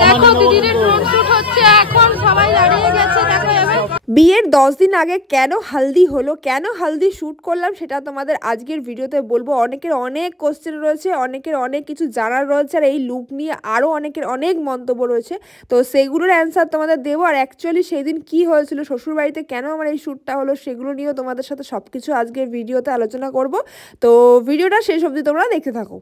দেখো দিদির drone shoot হচ্ছে এখন, সবাই দাঁড়িয়ে গেছে, দেখা যাবে। বিয়ের 10 দিন আগে কেন হালদি হলো, কেন হালদি শ্যুট করলাম সেটা তোমাদের আজকের ভিডিওতে বলবো। অনেকের অনেক কোশ্চেন রয়েছে, অনেকের অনেক কিছু জানার রয়েছে, আর এই লুক নিয়ে আরও অনেকের অনেক মন্তব্য রয়েছে, তো সেগুলোর অ্যান্সার তোমাদের দেবো। আর অ্যাকচুয়ালি সেই দিন কী হয়েছিল, শ্বশুরবাড়িতে কেন আমার এই শ্যুটটা হলো, সেগুলো নিয়েও তোমাদের সাথে সব কিছু আজকের ভিডিওতে আলোচনা করব। তো ভিডিওটা শেষ অবধি তোমরা দেখতে থাকো।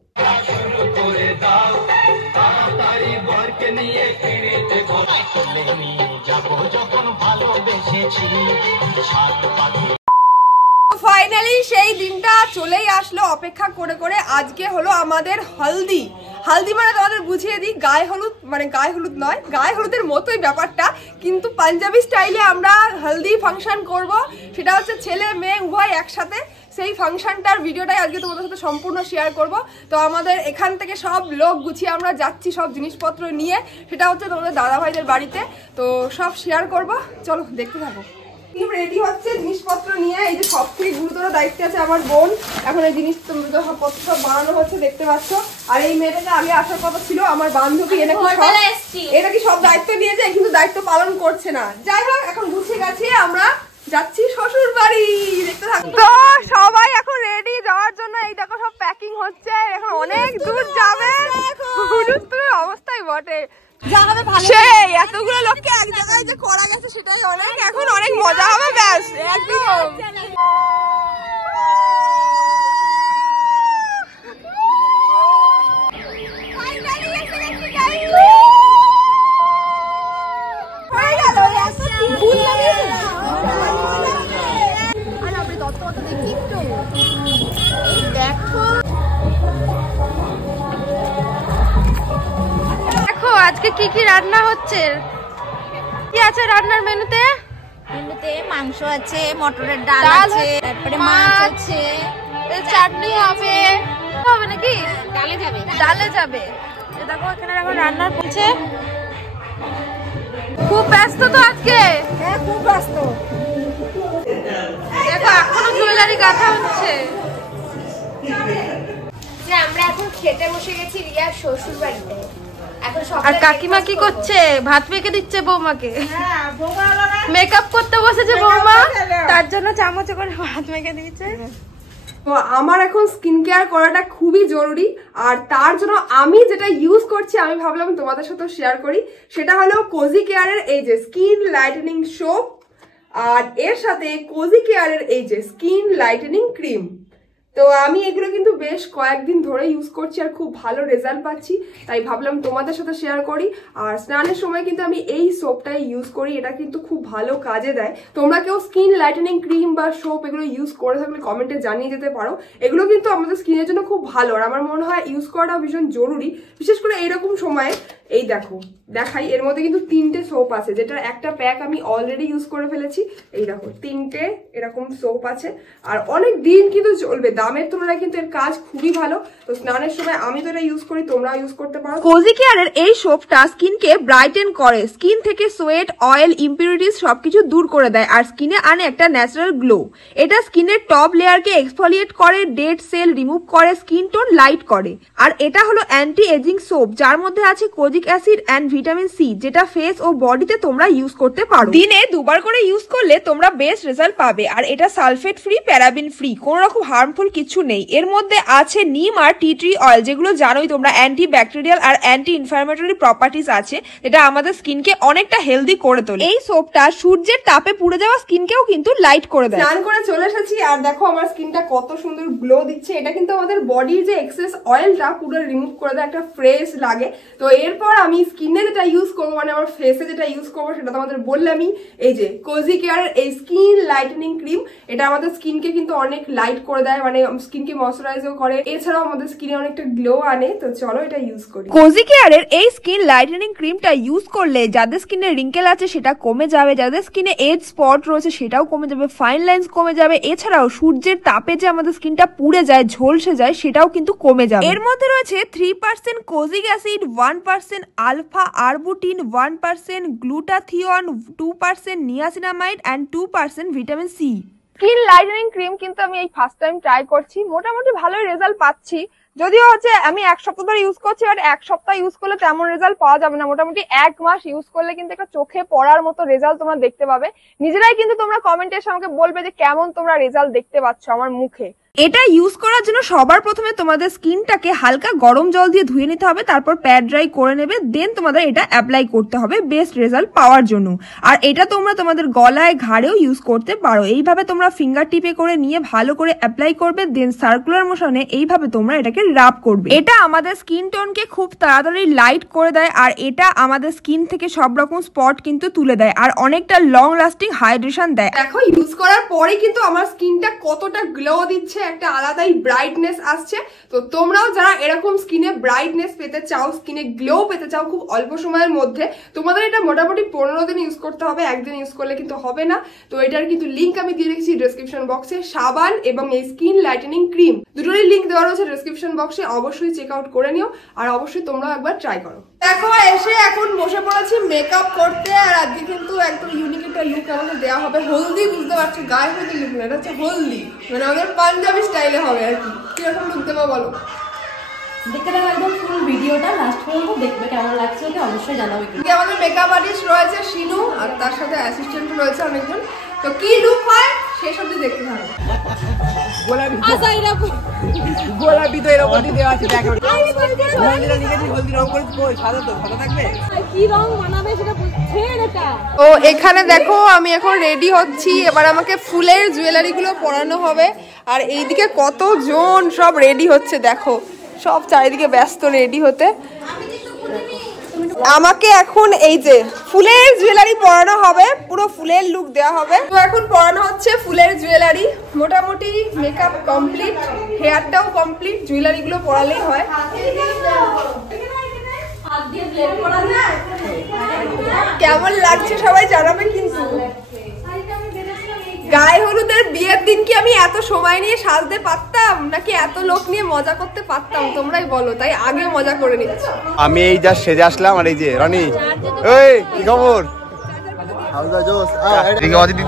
ফাইনালি সেই দিনটা চলেই আসলো অপেক্ষা করে করে। আজকে হলো আমাদের হলদি। হালদি মানে তোমাদের বুঝিয়ে দিই, গায়ে হলুদ, মানে গায়ে হলুদ নয়, গায়ে হলুদের মতোই ব্যাপারটা, কিন্তু পাঞ্জাবি স্টাইলে আমরা হলদি ফাংশন করব। সেটা হচ্ছে ছেলে মেয়ে উভয় একসাথে। সেই ফাংশনটার ভিডিওটাই আজকে তোমাদের সাথে সম্পূর্ণ শেয়ার করব। তো আমাদের এখান থেকে সব লোক গুছিয়ে আমরা যাচ্ছি সব জিনিসপত্র নিয়ে, সেটা হচ্ছে তোমাদের দাদাভাইদের বাড়িতে। তো সব শেয়ার করব, চলো দেখতে থাকো। রেডি হচ্ছে জিনিসপত্র নিয়ে। এই যে সব থেকে গুরুতর দায়িত্ব আছে আমার বোন। এখন এই জিনিসপত্র সব বানানো হচ্ছে, দেখতে পাচ্ছ। আর এই মেয়েটাকে আগে আসার কথা ছিল আমার বান্ধবী, এটা কি সব দায়িত্ব নিয়েছে কিন্তু দায়িত্ব পালন করছে না। যাই হোক, এখন গুছিয়ে গেছি, আমরা যাচ্ছি শ্বশুর বাড়ি, দেখতে থাকো। তো সবাই এখন রেডি যাওয়ার জন্য। এই দেখো সব প্যাকিং হচ্ছে, এখন অনেক দূর যাবে, অবস্থাই বটে। সেই এতগুলো লোককে এক জায়গায় যে করা গেছে সেটাই অনেক, এখন অনেক মজা হবে, ব্যাস একদম। আজকে কি কি রান্না হচ্ছে, কি আছে রান্নার মেনুতে? মেনুতে মাংস আছে, মটরের ডাল আছে, তারপরে মাছ আছে, চাটনি হবে, হবে নাকি? ডালে যাবে, ডালে যাবে। দেখো এখানে এখন রান্না করছে। খুব ব্যস্ত তো আজকে? হ্যাঁ খুব ব্যস্ত। দেখো এখনো জুয়েলারি গাঁথা হচ্ছে। আমরা এখন খেতে বসে গেছি রিয়ার শ্বশুর বাড়িতে। আর কাকিমা কি করছে? ভাত মেখে দিচ্ছে বৌমাকে। মেকআপ করতে বসেছে বৌমা, তার জন্য চামচে করে ভাত মেখে দিয়েছে। তো আমার এখন স্কিন কেয়ার করাটা খুবই জরুরি, আর তার জন্য আমি যেটা ইউজ করছি আমি ভাবলাম তোমাদের সাথে শেয়ার করি। সেটা হলো কোজি কেয়ারের এই যে স্কিন লাইটেনিং সোপ, আর এর সাথে কোজি কেয়ারের এই যে স্কিন লাইটেনিং ক্রিম। তো আমি এগুলো কিন্তু বেশ কয়েকদিন ধরে ইউজ করছি আর খুব ভালো রেজাল্ট পাচ্ছি, তাই ভাবলাম তোমাদের সাথে শেয়ার করি। আর স্নানের সময় কিন্তু আমি এই সোপটাই ইউজ করি, এটা কিন্তু খুব ভালো কাজে দেয়। তোমরা কেউ স্কিন লাইটেনিং ক্রিম বা সোপ এগুলো ইউজ করে থাকলে কমেন্টে জানিয়ে যেতে পারো। এগুলো কিন্তু আমাদের স্কিনের জন্য খুব ভালো, আর আমার মনে হয় ইউজ করাটা ভীষণ জরুরি, বিশেষ করে এরকম সময়ে। এই দেখো দেখাই, এর মধ্যে কিন্তু 3টে সোপ আছে, যেটার একটা প্যাক আমি অলরেডি ইউজ করে ফেলেছি। এই দেখো 3টে এরকম সোপ আছে, আর অনেক দিন কিন্তু চলবে। দামের তুলনায় কিন্তু এর কাজ খুবই ভালো। তো স্নানের সময় আমি তো এটা ইউজ করি, তোমরা ইউজ করতে পারো। কোজি কেয়ারের এই সোপটা স্কিনকে ব্রাইটেন করে, স্কিন থেকে সোয়েট, অয়েল, ইম্পিউরিটিস সবকিছু দূর করে দেয়, আর স্কিনে আনে একটা ন্যাচারাল গ্লো। এটা স্কিনের টপ লেয়ারকে এক্সফোলিয়েট করে, ডেড সেল রিমুভ করে, স্কিন টোন লাইট করে। আর এটা হলো অ্যান্টি এজিং সোপ, যার মধ্যে আছে kojic acid and vitamin C, যেটা ফেস ও বডিতে তোমরা ইউজ করতে পারো। দিনে 2বার করে ইউজ করলে তোমরা বেস্ট রেজাল্ট পাবে। আর এটা সালফেট ফ্রি, প্যারাবিন ফ্রি, কোন রকম হার্মফুল কিছু নেই। এর মধ্যে আছে নিম আর টি ট্রি অয়েল, যেগুলো জানোই তোমরা অ্যান্টি ব্যাকটেরিয়াল আর অ্যান্টি ইনফ্লামেটরি প্রপার্টিজ আছে, যেটা আমাদের স্কিনকে অনেকটা হেলদি করে তোলে। এই সোপটা সূর্যের তাপে পুড়ে যাওয়া স্কিনকেও কিন্তু লাইট করে দেয়। স্নান করে চলে এসেছি, আর দেখো আমার স্কিনটা কত সুন্দর গ্লো দিচ্ছে। এটা কিন্তু আমাদের বডির যে এক্সেস অয়েলটা পুরো রিমুভ করে দেয়, একটা ফ্রেশ লাগে। তো এরপর আমি স্কিনে যেটা ইউজ করবো, মানে আমার ফেসে যেটা ইউজ করবো, সেটা তোমাদের বললামই। এই যে কোজি কেয়ারের এই স্কিন লাইটেনিং ক্রিম, এটা আমাদের স্কিনকে কিন্তু অনেক লাইট করে দেয়, মানে স্কিনকে ময়শ্চারাইজও করে, এছাড়াও আমাদের স্কিনে অনেকটা গ্লো আনে। তো চলো এটা ইউজ করি। কোজি কেয়ারের এই স্কিন লাইটেনিং ক্রিমটা ইউজ করলে যাদের স্কিনে রিঙ্কেল আছে সেটা কমে যাবে, যাদের স্কিনে এজ স্পট রয়েছে সেটাও কমে যাবে, ফাইন লাইন্স কমে যাবে, এছাড়াও সূর্যের তাপে যে আমাদের স্কিনটা পুড়ে যায়, ঝলসে যায়, সেটাও কিন্তু কমে যাবে। এর মধ্যে রয়েছে 3% kojic acid, 1% alpha arbutin, 1% glutathione, 2% niacinamide and 2% vitamin C. Skin lightening cream কিন্তু আমি এই ফার্স্ট টাইম ট্রাই করছি, মোটামুটি ভালোই রেজাল্ট পাচ্ছি। যদিও হচ্ছে আমি 1 সপ্তাহ ধরে ইউজ করছি, বাট 1 সপ্তাহ ইউজ করলে তেমন রেজাল্ট পাওয়া যাবে না, মোটামুটি 1 মাস ইউজ করলে কিন্তু একটা চোখে পড়ার মতো রেজাল্ট তোমরা দেখতে পাবে। নিজেরাই কিন্তু তোমরা কমেন্টে এসে আমাকে বলবে যে কেমন তোমরা রেজাল্ট দেখতে পাচ্ছ আমার মুখে। এটা ইউজ করার জন্য সবার প্রথমে তোমাদের স্কিনটাকে হালকা গরম জল দিয়ে ধুয়ে নিতে হবে, তারপর প্যাড ড্রাই করে নেবে, দেন তোমাদের এটা অ্যাপ্লাই করতে হবে বেস্ট রেজাল্ট পাওয়ার জন্য। আর এটা তোমরা তোমাদের গলায় ঘাড়েও ইউজ করতে পারো। এইভাবে তোমরা ফিঙ্গার টিপে করে নিয়ে ভালো করে অ্যাপ্লাই করবে, দেন সার্কুলার মোশনে এইভাবে তোমরা এটাকে রাব করবে। এটা আমাদের স্কিন টোনকে খুব তাড়াতাড়ি লাইট করে দেয়, আর এটা আমাদের স্কিন থেকে সব রকম স্পট কিন্তু তুলে দেয়, আর অনেকটা লং লাস্টিং হাইড্রেশন দেয়। দেখো ইউজ করার পরে কিন্তু আমার স্কিনটা কতটা গ্লো দিচ্ছে, একটা আলাদাই ব্রাইটনেস আসছে। তো তোমরাও যারা এরকম স্কিনে ব্রাইটনেস পেতে চাও, স্কিনে গ্লো পেতে চাও খুব অল্প সময়ের মধ্যে, তোমাদের এটা মোটামুটি 15 দিন ইউজ করতে হবে, একদিন ইউজ করলে কিন্তু হবে না। তো এটার কিন্তু লিঙ্ক আমি দিয়ে রেখেছি ডেসক্রিপশন বক্সে, সাবান এবং এই স্কিন লাইটেনিং ক্রিম দুটোরই লিঙ্ক দেওয়া রয়েছে ডেসক্রিপশন বক্সে, অবশ্যই চেক আউট করে নিও, আর অবশ্যই তোমরাও একবার ট্রাই করো। দেখো এসে এখন বসে পড়েছি মেকআপ করতে, আর আজকে কিন্তু একদম ইউনিক একটা লুক আমাকে দেওয়া হবে। হলদি, বুঝতে পারছো গায়ে হলদি লুক না, এটা হচ্ছে হলদি, মানে আমাদের পাঞ্জাবি স্টাইলে হবে আর কি। কিরকম লুক দেবো বলো? দেখতে থাকো একদম ফুল ভিডিওটা লাস্ট পর্যন্ত দেখবে, কেমন লাগছে ওকে অবশ্যই জানাবে। আমাদের মেকআপ আর্টিস্ট রয়েছে শিনু, আর তার সাথে অ্যাসিস্ট্যান্ট রয়েছে অনেকজন। তো কি লুক হয় সেই সব দেখতে থাকো। গোলাপি তো এরকম দেওয়া আছে, দেখো হলদি রং করে সাদা তো ভালো থাকবে, কি রং বানাবে সেটা বুঝছেন এটা। ও এখানে দেখো আমি এখন রেডি হচ্ছি, এবার আমাকে ফুলের জুয়েলারি গুলো পরানো হবে, আর এইদিকে কতজন সব রেডি হচ্ছে দেখো, সব চারিদিকে ব্যস্ত রেডি হতে। আমাকে এখন এই যে ফুলের জুয়েলারি পরানো হবে, পুরো ফুলের লুক দেওয়া হবে। তো এখন পরানো হচ্ছে ফুলের জুয়েলারি, মোটামুটি মেকআপ কমপ্লিট, হেয়ারটাও কমপ্লিট, জুয়েলারি গুলো পরালেই হয়। কেমন লাগছে সবাই জানাবে কিন্তু। গায়ে হলুদের বিয়ের দিন কি আমি এত সময় নিয়ে সাজতে পারতাম, নাকি এত লোক নিয়ে মজা করতে পারতাম, তোমরাই বলো। তাই আগে মজা করে নিচ্ছি। আমি এই যা সেজে আসলাম, আর এই যে রানী, এই কি খবর?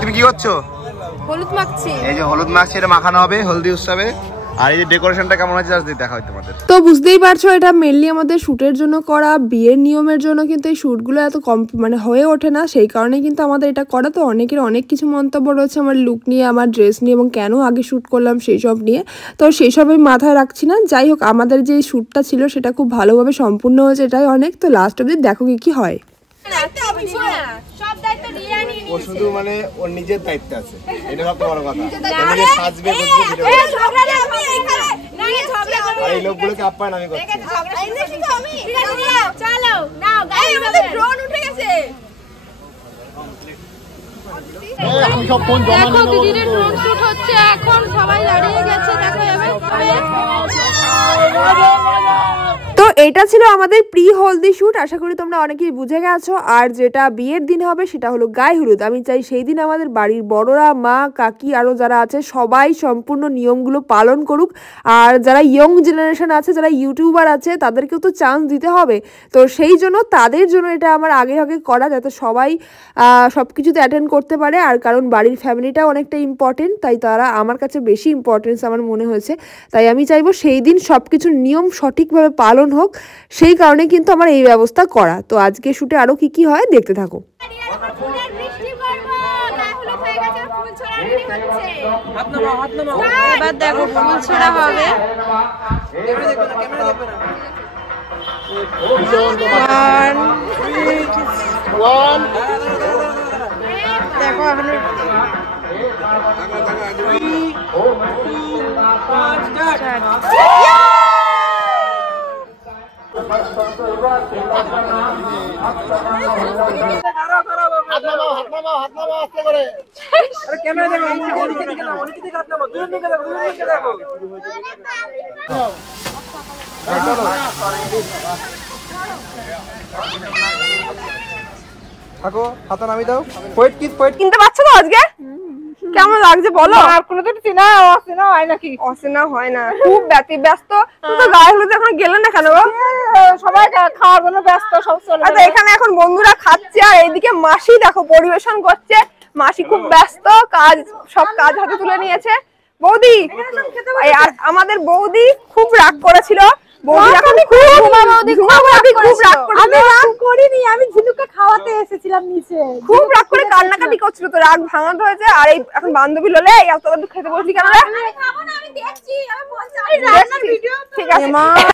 তুমি কি করছো? হলুদ মাখছি। এই যে হলুদ মাখছি, এটা মাখানো হবে হলদি উৎসবে। আর এই যে ডেকোরেশনটা কেমন আছে জাস্ট দেখা হয় তোমাদের। তো বুঝতেই পারছো এটা মেনলি আমাদের শুটের জন্য করা, বিয়ের নিয়মের জন্য কিন্তু এই শুটগুলো এত কম মানে হয়ে ওঠে না, সেই কারণে কিন্তু আমাদের এটা করা। তো অনেকের অনেক কিছু মন্তব্য রয়েছে আমার লুক নিয়ে, আমার ড্রেস নিয়ে, এবং কেন আগে শ্যুট করলাম সেই সব নিয়ে। তো সেই সব আমি মাথায় রাখছি না। যাই হোক, আমাদের যে শ্যুটটা ছিল সেটা খুব ভালোভাবে সম্পূর্ণ হয়েছে, এটাই অনেক। তো লাস্ট অবধি দেখো কি হয়। ও শুধু মানে ওর নিজের দায়িত্ব আছে, এটা সবচেয়ে বড় কথা। সাজবে আর এই লোকগুলোকে আপ্যায়ন আমি করছি। দেখো দিদির ড্রোন শুট হচ্ছে এখন, সবাই দাঁড়িয়ে গেছে, দেখা যাবে। তো এটা ছিল আমাদের প্রি হলদি শুট, আশা করি তোমরা অনেকেই বুঝে গেছো। আর যেটা বিয়ের দিন হবে সেটা হলো গায়ে হলুদ। আমি চাই সেই দিন আমাদের বাড়ির বড়রা, মা, কাকি, আরও যারা আছে সবাই সম্পূর্ণ নিয়মগুলো পালন করুক। আর যারা ইয়ং জেনারেশন আছে, যারা ইউটিউবার আছে, তাদেরকেও তো চান্স দিতে হবে। তো সেই জন্য তাদের জন্য এটা আমার আগে আগে করা, যাতে সবাই সব কিছুতে অ্যাটেন্ড করতে পারে। আর কারণ বাড়ির ফ্যামিলিটাও অনেকটা ইম্পর্টেন্ট, তাই তারা আমার কাছে বেশি ইম্পর্টেন্স আমার মনে হয়েছে। তাই আমি চাইবো সেই দিন সব কিছু নিয়ম সঠিকভাবে পালন হোক, সেই কারণে কিন্তু আমার এই ব্যবস্থা করা। তো আজকে শুটে আরো কি কি হয় দেখতে থাকো। এবার দেখো ফুল ছোড়া হবে। দেখো এখন থাকো, হাতা নামি দাও। পয়েট কিস, পয়েট কিনতে পারছো তো আজকে? কেমন লাগছে বলো? আর কোনো তো চিনা অচেনা হয় নাকি? অচেনা হয় না, খুব ব্যস্ত। তুই তো গায়ে হলুদ এখন গেলে না কেন? সবাই খাওয়ার জন্য ব্যস্ত, সব চলে। আচ্ছা, এখানে এখন বন্ধুরা খাচ্ছে, আর এইদিকে মাসি দেখো পরিবেশন করছে। মাসি খুব ব্যস্ত, সব কাজ হাতে তুলে নিয়েছে। বৌদি আর আমাদের বৌদি খুব রাগ করেছিল। বৌদি এখন খুব রাগ করিনি, আমি ঝিনুকে খাওয়াতে এসেছিলাম নিচে, খুব রাগ করে কান্নাকাটি করছিল, তো রাগ ভাঙাতে হয়েছে। আর এই এখন বান্ধবী ললে এত খেতে বলছি কেন? ঠিক আছে,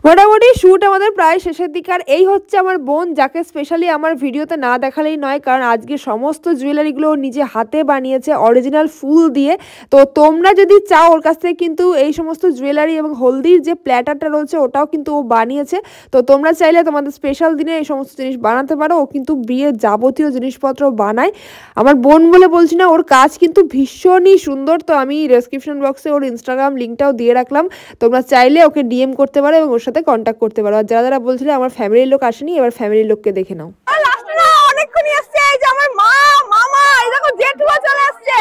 মোটামুটি শুট আমাদের প্রায় শেষের দিকে। আর এই হচ্ছে আমার বোন, যাকে স্পেশালি আমার ভিডিওতে না দেখালেই নয়, কারণ আজকে সমস্ত জুয়েলারিগুলো নিজে হাতে বানিয়েছে অরিজিনাল ফুল দিয়ে। তো তোমরা যদি চাও ওর কাছ থেকে কিন্তু এই সমস্ত জুয়েলারি এবং হলদির যে প্ল্যাটারটা রয়েছে ওটাও কিন্তু ও বানিয়েছে। তো তোমরা চাইলে তোমাদের স্পেশাল দিনে এই সমস্ত জিনিস বানাতে পারো। ও কিন্তু বিয়ের যাবতীয় জিনিসপত্র বানায়। আমার বোন বলে বলছি না, ওর কাজ কিন্তু ভীষণই সুন্দর। তো আমি ডেসক্রিপশন বক্সে ওর ইনস্টাগ্রাম লিঙ্কটাও দিয়ে রাখলাম, তোমরা চাইলে ওকে ডিএম করতে পারো এবং ওর সাথে কন্ট্যাক্ট করতে পারো। আর যারা যারা বলছিলে আমার ফ্যামিলির লোক আসেনি, এবার ফ্যামিলির লোককে দেখে নাও। অনেকক্ষণই আসছে, এই যে আমার মা মামা, এই দেখো জেঠুয়া চলে আসছে।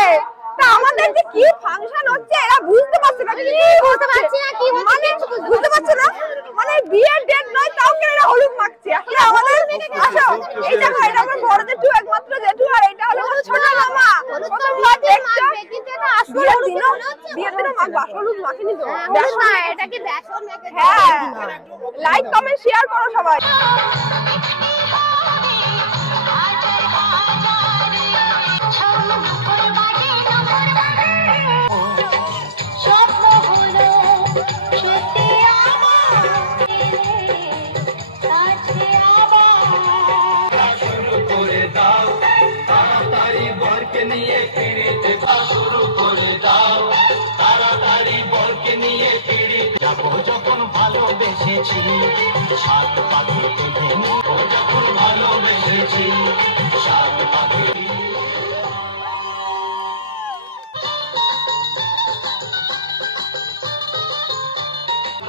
তা আমাদের যে কি ফাংশন হচ্ছে এরা বুঝতে পারছে না, কি বুঝতে পারছি না, কি মানে বুঝতে পারছো না, মানে বিয়ের ডেট নয় তাও কেন এরা হলুদ মাখছে। আসলে আমাদের আসো, এই দেখো এটা আমার বড় জেঠু, একমাত্র জেঠু, আর এটা হলো আমার ছোট মামা। প্রথমবার দেখছো কিন্তু এটা আসল হলুদ না, বিয়ের দিনে মাখবা, হলুদ মাখিনি তো বেসন, এটা কি বেসন মেখে? হ্যাঁ, লাইক কমেন্ট শেয়ার করো সবাই। যখন ভালোবেসেছি সাত পাখি যখন ভালোবেসেছি সাত পাখি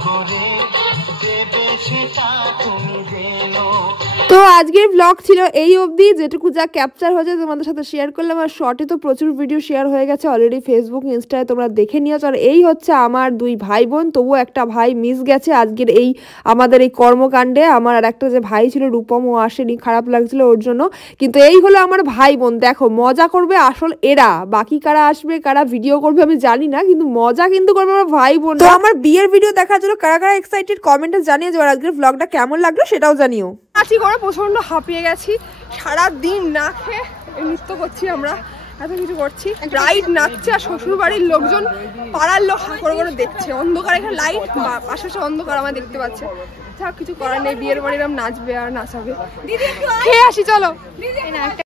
ঘরে কেটেছিটা তুমি দেনো। তো আজকের ব্লগ ছিল এই অবধি, যেটুকু যা ক্যাপচার হয়েছে তোমাদের সাথে শেয়ার করলাম। আর শর্টে তো প্রচুর ভিডিও শেয়ার হয়ে গেছে অলরেডি, ফেসবুক ইনস্টায় তোমরা দেখে নিয়েছো। আর এই হচ্ছে আমার দুই ভাই বোন, তবুও একটা ভাই মিস গেছে আজকের এই আমাদের এই কর্মকাণ্ডে। আমার আর একটা যে ভাই ছিল রূপম, ও আসেনি, খারাপ লাগছিল ওর জন্য। কিন্তু এই হলো আমার ভাই বোন, দেখো মজা করবে আসল এরা, বাকি কারা আসবে কারা ভিডিও করবে আমি জানি না, কিন্তু মজা কিন্তু করবে আমার ভাই বোন। তো আমার বিয়ের ভিডিও দেখার জন্য কারা কারা এক্সাইটেড কমেন্টে জানিয়ে যাও, আজকের ব্লগটা কেমন লাগলো সেটাও জানিও। আছি করে প্রচন্ড হাঁপিয়ে গেছি, সারা দিন না খেয়ে নৃত্য করছি, আমরা এত কিছু করছি, ব্রাইড নাচছে আর শ্বশুর বাড়ির লোকজন পাড়ার লোক হা করে করে দেখছে। অন্ধকার, এখানে লাইট, পাশে অন্ধকার আমার দেখতে পাচ্ছে। যা কিছু করার নেই, বিয়ের বাড়ির নাচবে আর নাচাবে। খেয়ে আসি চলো।